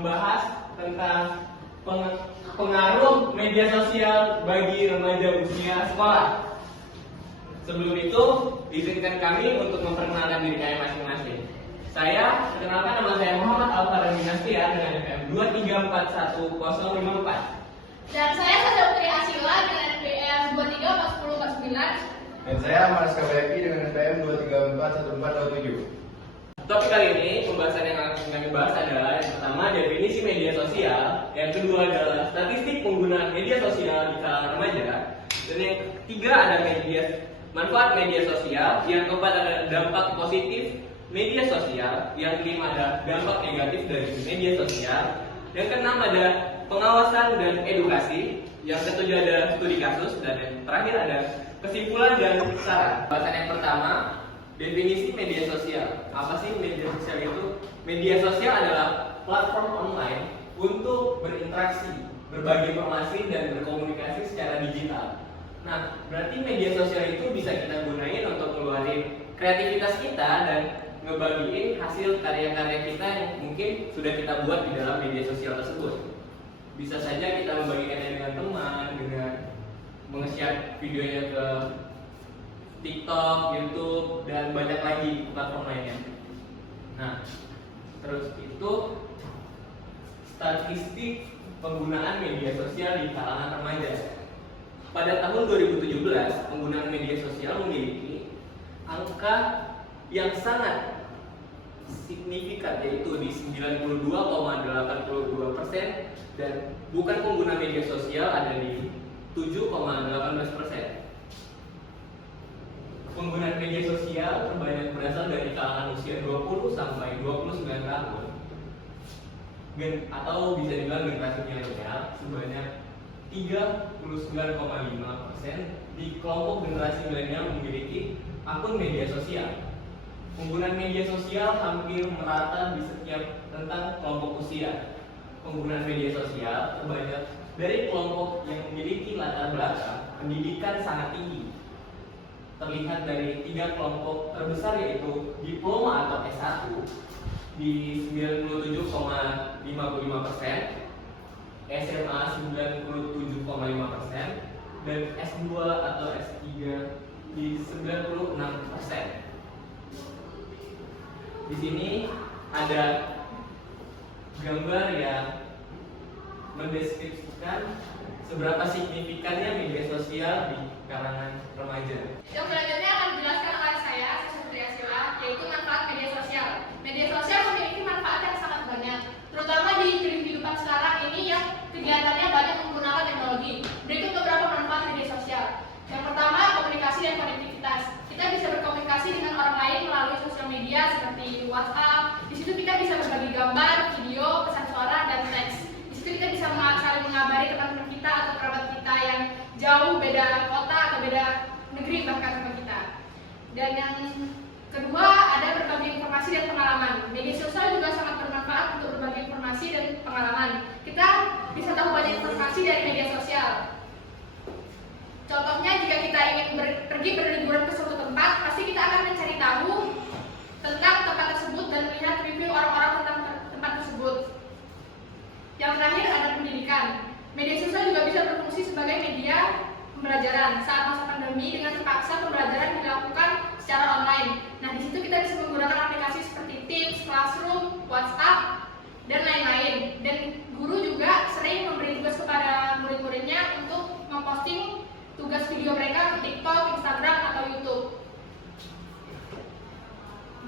membahas tentang pengaruh media sosial bagi remaja usia sekolah. Sebelum itu, izinkan kami untuk memperkenalkan diri kami masing-masing. Saya, perkenalkan, nama saya Muhammad Alfara Dinastia dengan NPM 2341054. Dan saya Sandra Putri Asila dengan NPM 234049. Dan saya Mas Kabayaki dengan NPM 2341427. Topik kali ini, pembahasan yang akan kami bahas adalah yang pertama, definisi media sosial. Yang kedua adalah statistik penggunaan media sosial di kalangan remaja. Dan yang ketiga ada manfaat media sosial. Yang keempat ada dampak positif media sosial. Yang kelima ada dampak negatif dari media sosial. Yang keenam ada pengawasan dan edukasi. Yang ketujuh ada studi kasus. Dan yang terakhir ada kesimpulan dan saran. Pembahasan yang pertama, definisi media sosial. Apa sih media sosial itu? Media sosial adalah platform online untuk berinteraksi, berbagi informasi dan berkomunikasi secara digital. Nah, berarti media sosial itu bisa kita gunain untuk ngeluarin kreativitas kita dan ngebagiin hasil karya-karya kita yang mungkin sudah kita buat di dalam media sosial tersebut. Bisa saja kita membagikannya dengan teman, dengan nge-share videonya ke TikTok, YouTube, dan banyak lagi platform lainnya. Nah, terus itu statistik penggunaan media sosial di kalangan remaja. Pada tahun 2017, penggunaan media sosial memiliki angka yang sangat signifikan, yaitu di 92,82% dan bukan pengguna media sosial ada di 7,18%. Penggunaan media sosial terbanyak berasal dari kalangan usia 20 sampai 29 tahun atau bisa dibilang generasi milenial sebanyak 39,5%. Di kelompok generasi milenial memiliki akun media sosial. Penggunaan media sosial hampir merata di setiap rentang kelompok usia. Penggunaan media sosial terbanyak dari kelompok yang memiliki latar belakang pendidikan sangat tinggi. Terlihat dari 3 kelompok terbesar, yaitu diploma atau S1 di 97,55%, SMA 97,5%, dan S2 atau S3 di 96%. Di sini ada gambar yang mendeskripsikan seberapa signifikannya media sosial di kalangan remaja. Yang selanjutnya akan dijelaskan oleh saya, Putri Asila, yaitu manfaat media sosial. Media sosial memiliki manfaat yang sangat banyak, terutama di kehidupan sekarang ini yang kegiatannya banyak menggunakan teknologi. Berikut beberapa manfaat media sosial. Yang pertama, komunikasi dan konektivitas. Kita bisa berkomunikasi dengan orang lain melalui sosial media seperti WhatsApp. Di situ kita bisa berbagi gambar, video, pesan suara, dan teks. Di situ kita bisa saling mengabari teman-teman kita atau kerabat kita yang jauh beda kota atau beda negeri bahkan sama kita. Dan yang kedua ada berbagi informasi dan pengalaman. Media sosial juga sangat bermanfaat untuk berbagi informasi dan pengalaman. Kita bisa tahu banyak informasi dari media sosial. Contohnya, jika kita ingin pergi berliburan ke suatu tempat, pasti kita akan mencari tahu tentang tempat tersebut dan melihat review orang-orang tentang tempat tersebut. Yang terakhir ada pendidikan. Media sosial juga bisa berfungsi sebagai media pembelajaran. Saat masa pandemi, dengan terpaksa pembelajaran dilakukan secara online. Nah, di situ kita bisa menggunakan aplikasi seperti Teams, Classroom, WhatsApp, dan lain-lain. Dan guru juga sering memberi tugas kepada murid-muridnya untuk memposting tugas video mereka ke TikTok, Instagram, atau YouTube.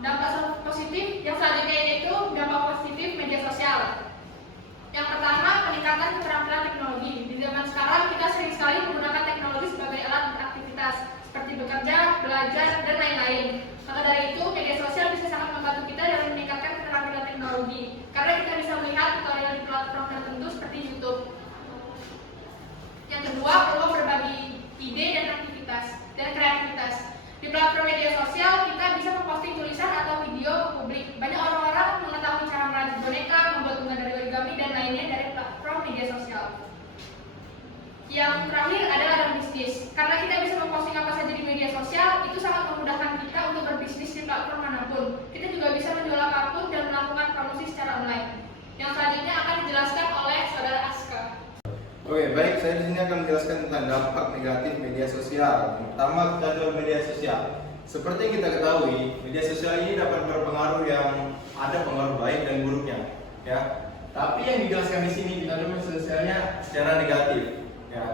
Dampak positif yang selanjutnya yaitu dampak positif media sosial. Yang pertama, peningkatan keterampilan teknologi. Di zaman sekarang kita sering sekali menggunakan teknologi sebagai alat beraktivitas seperti bekerja, belajar, dan lain-lain. Maka dari itu, media sosial bisa sangat membantu kita dalam meningkatkan keterampilan teknologi karena kita bisa melihat tutorial di platform tertentu seperti YouTube. Yang kedua, peluang berbagi ide dan aktivitas dan kreativitas. Di platform media sosial kita bisa memposting tulisan atau video ke publik. Banyak orang-orang mengetahui cara merajut boneka, membuat bunga dari origami, dan lainnya dari platform media sosial. Yang terakhir adalah dalam bisnis. Karena kita bisa memposting apa saja di media sosial, itu sangat memudahkan kita untuk berbisnis di platform manapun. Kita juga bisa menjual apapun dan melakukan promosi secara online. Yang selanjutnya akan Oke, baik. Saya di sini akan menjelaskan tentang dampak negatif media sosial. Yang pertama, kecanduan media sosial. Seperti yang kita ketahui, media sosial ini dapat berpengaruh yang ada pengaruh baik dan buruknya, ya. Tapi yang dijelaskan di sini kecanduan media sosialnya secara negatif, ya.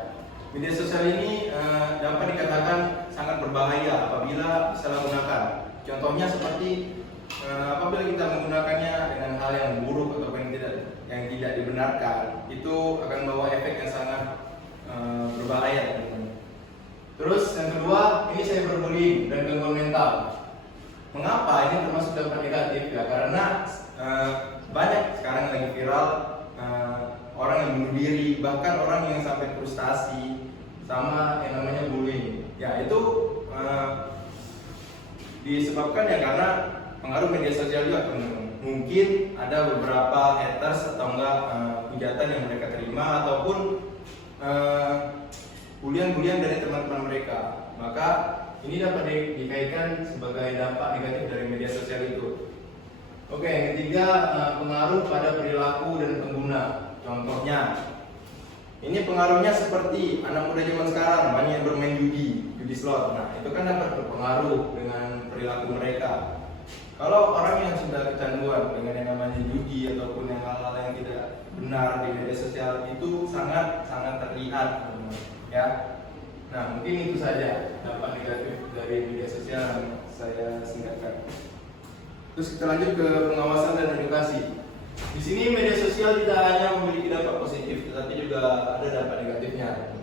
Media sosial ini dapat dikatakan sangat berbahaya apabila disalahgunakan. Contohnya seperti apabila kita menggunakannya dengan hal yang buruk atau yang tidak dibenarkan, itu akan membawa efek yang sangat berbahaya, teman-teman. Terus yang kedua, ini cyberbullying dan gangguan mental. Mengapa ini termasuk dampak negatif? Ya karena banyak sekarang yang lagi viral orang yang bunuh diri, bahkan orang yang sampai frustasi sama yang namanya bullying. Ya itu disebabkan ya karena pengaruh media sosial juga, teman-teman. Mungkin ada beberapa haters atau enggak hujatan yang mereka terima ataupun bulian-bulian dari teman-teman mereka. Maka ini dapat dikaitkan sebagai dampak negatif dari media sosial itu. Oke, yang ketiga, pengaruh pada perilaku dan pengguna. Contohnya, ini pengaruhnya seperti anak muda zaman sekarang banyak yang bermain judi slot. Nah, itu kan dapat berpengaruh dengan perilaku mereka. Kalau orang yang sudah kecanduan dengan yang namanya judi ataupun yang hal-hal yang tidak benar di media sosial itu sangat terlihat, ya. Nah, mungkin itu saja dampak negatif dari media sosial yang saya singkatkan. Terus kita lanjut ke pengawasan dan edukasi. Di sini media sosial tidak hanya memiliki dampak positif, tetapi juga ada dampak negatifnya.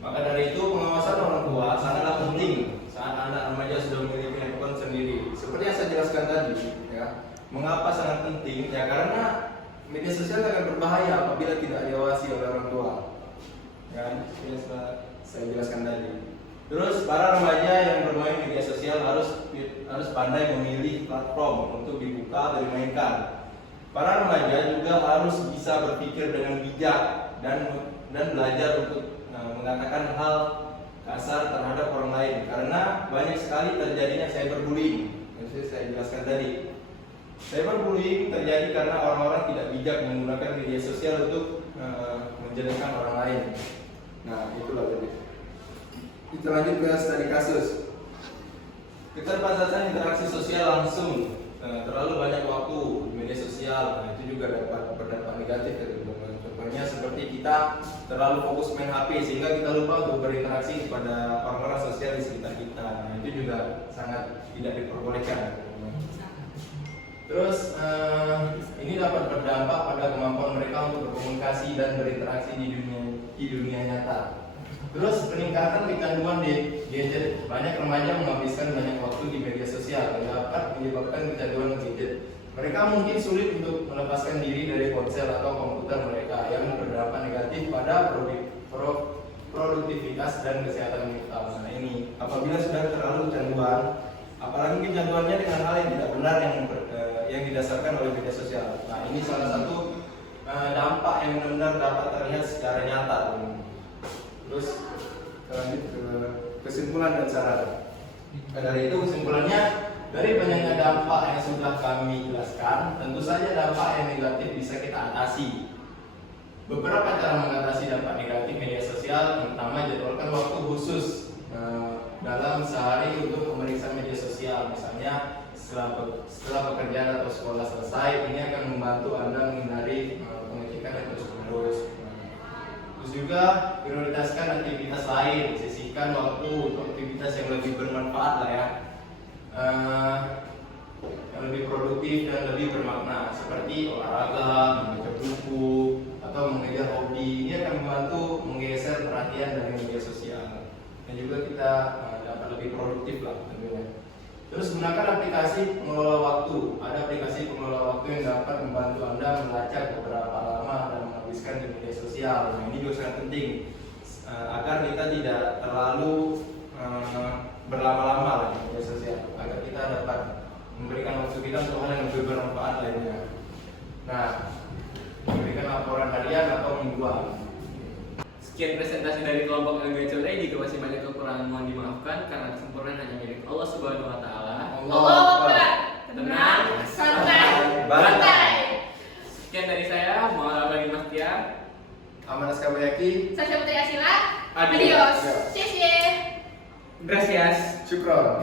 Maka dari itu pengawasan orang tua sangatlah penting saat anak remaja sudah memiliki handphone sendiri. Seperti yang saya jelaskan tadi, ya. Mengapa sangat penting? Ya karena media sosial akan berbahaya apabila tidak diawasi oleh orang tua. Ya, seperti saya jelaskan tadi. Terus para remaja yang bermain media sosial harus pandai memilih platform untuk dibuka dan dimainkan. Para remaja juga harus bisa berpikir dengan bijak dan belajar untuk mengatakan hal kasar terhadap orang lain, karena banyak sekali terjadinya cyberbullying yang saya jelaskan tadi. Cyberbullying terjadi karena orang-orang tidak bijak menggunakan media sosial untuk menjelekkan orang lain. Nah, itulah tadi. Kita lanjut ke studi kasus. Keterbatasan interaksi sosial langsung, terlalu banyak waktu di media sosial, nah, itu juga dapat berdampak negatif. Contohnya seperti kita terlalu fokus main HP sehingga kita lupa untuk berinteraksi kepada orang-orang sosial di sekitar kita. Nah, itu juga sangat tidak diperbolehkan. Terus ini dapat berdampak pada kemampuan mereka untuk berkomunikasi dan berinteraksi di dunia nyata. Terus peningkatan kecanduan di gadget. Banyak remaja menghabiskan banyak waktu di media sosial yang dapat menyebabkan kecanduan gadget. Mereka mungkin sulit untuk melepaskan diri dari ponsel atau komputer mereka yang berdampak negatif pada produktivitas dan kesehatan mental. Nah ini, apabila sudah terlalu kecanduan, apalagi kecanduannya dengan hal yang tidak benar yang didasarkan oleh media sosial. Nah ini salah satu dampak yang benar-benar dapat terlihat secara nyata. Terus lanjut ke kesimpulan dan saran. Dari itu kesimpulannya, dari banyaknya dampak yang sudah kami jelaskan, tentu saja dampak yang negatif bisa kita atasi. Beberapa cara mengatasi dampak negatif media sosial. Yang pertama, jadwalkan waktu khusus dalam sehari untuk memeriksa media sosial. Misalnya setelah pekerjaan atau sekolah selesai, ini akan membantu Anda menghindari pengecekan yang terus-menerus. Terus juga prioritaskan aktivitas lain, sisihkan waktu untuk aktivitas yang lebih bermanfaat lah ya. Yang lebih produktif dan lebih bermakna, seperti olahraga, membaca buku, atau mengejar hobi. Ini akan membantu menggeser perhatian dari media sosial, dan juga kita dapat lebih produktif lah tentunya. Terus gunakan aplikasi pengelola waktu. Ada aplikasi pengelola waktu yang dapat membantu Anda melacak beberapa lama dan menghabiskan di media sosial. Nah, ini juga sangat penting agar kita tidak terlalu berlama-lama di media sosial, agar kita dapat memberikan waktu kita untuk hal yang lebih bermanfaat lainnya. Nah, memberikan laporan harian atau mingguan. Sekian presentasi dari kelompok LGCOD. Jika masih banyak kekurangan mohon dimaafkan, karena kesempurnaan hanya milik Allah Subhanahu wa Ta'ala. Allah Akbar. Tenang, santai, santai. santai. Sekian dari saya, Muhammad Abadi Makhtiar. Amanas Kabayaki. Saya Putri Asila. Adios. Adios. Gracias. Syukron.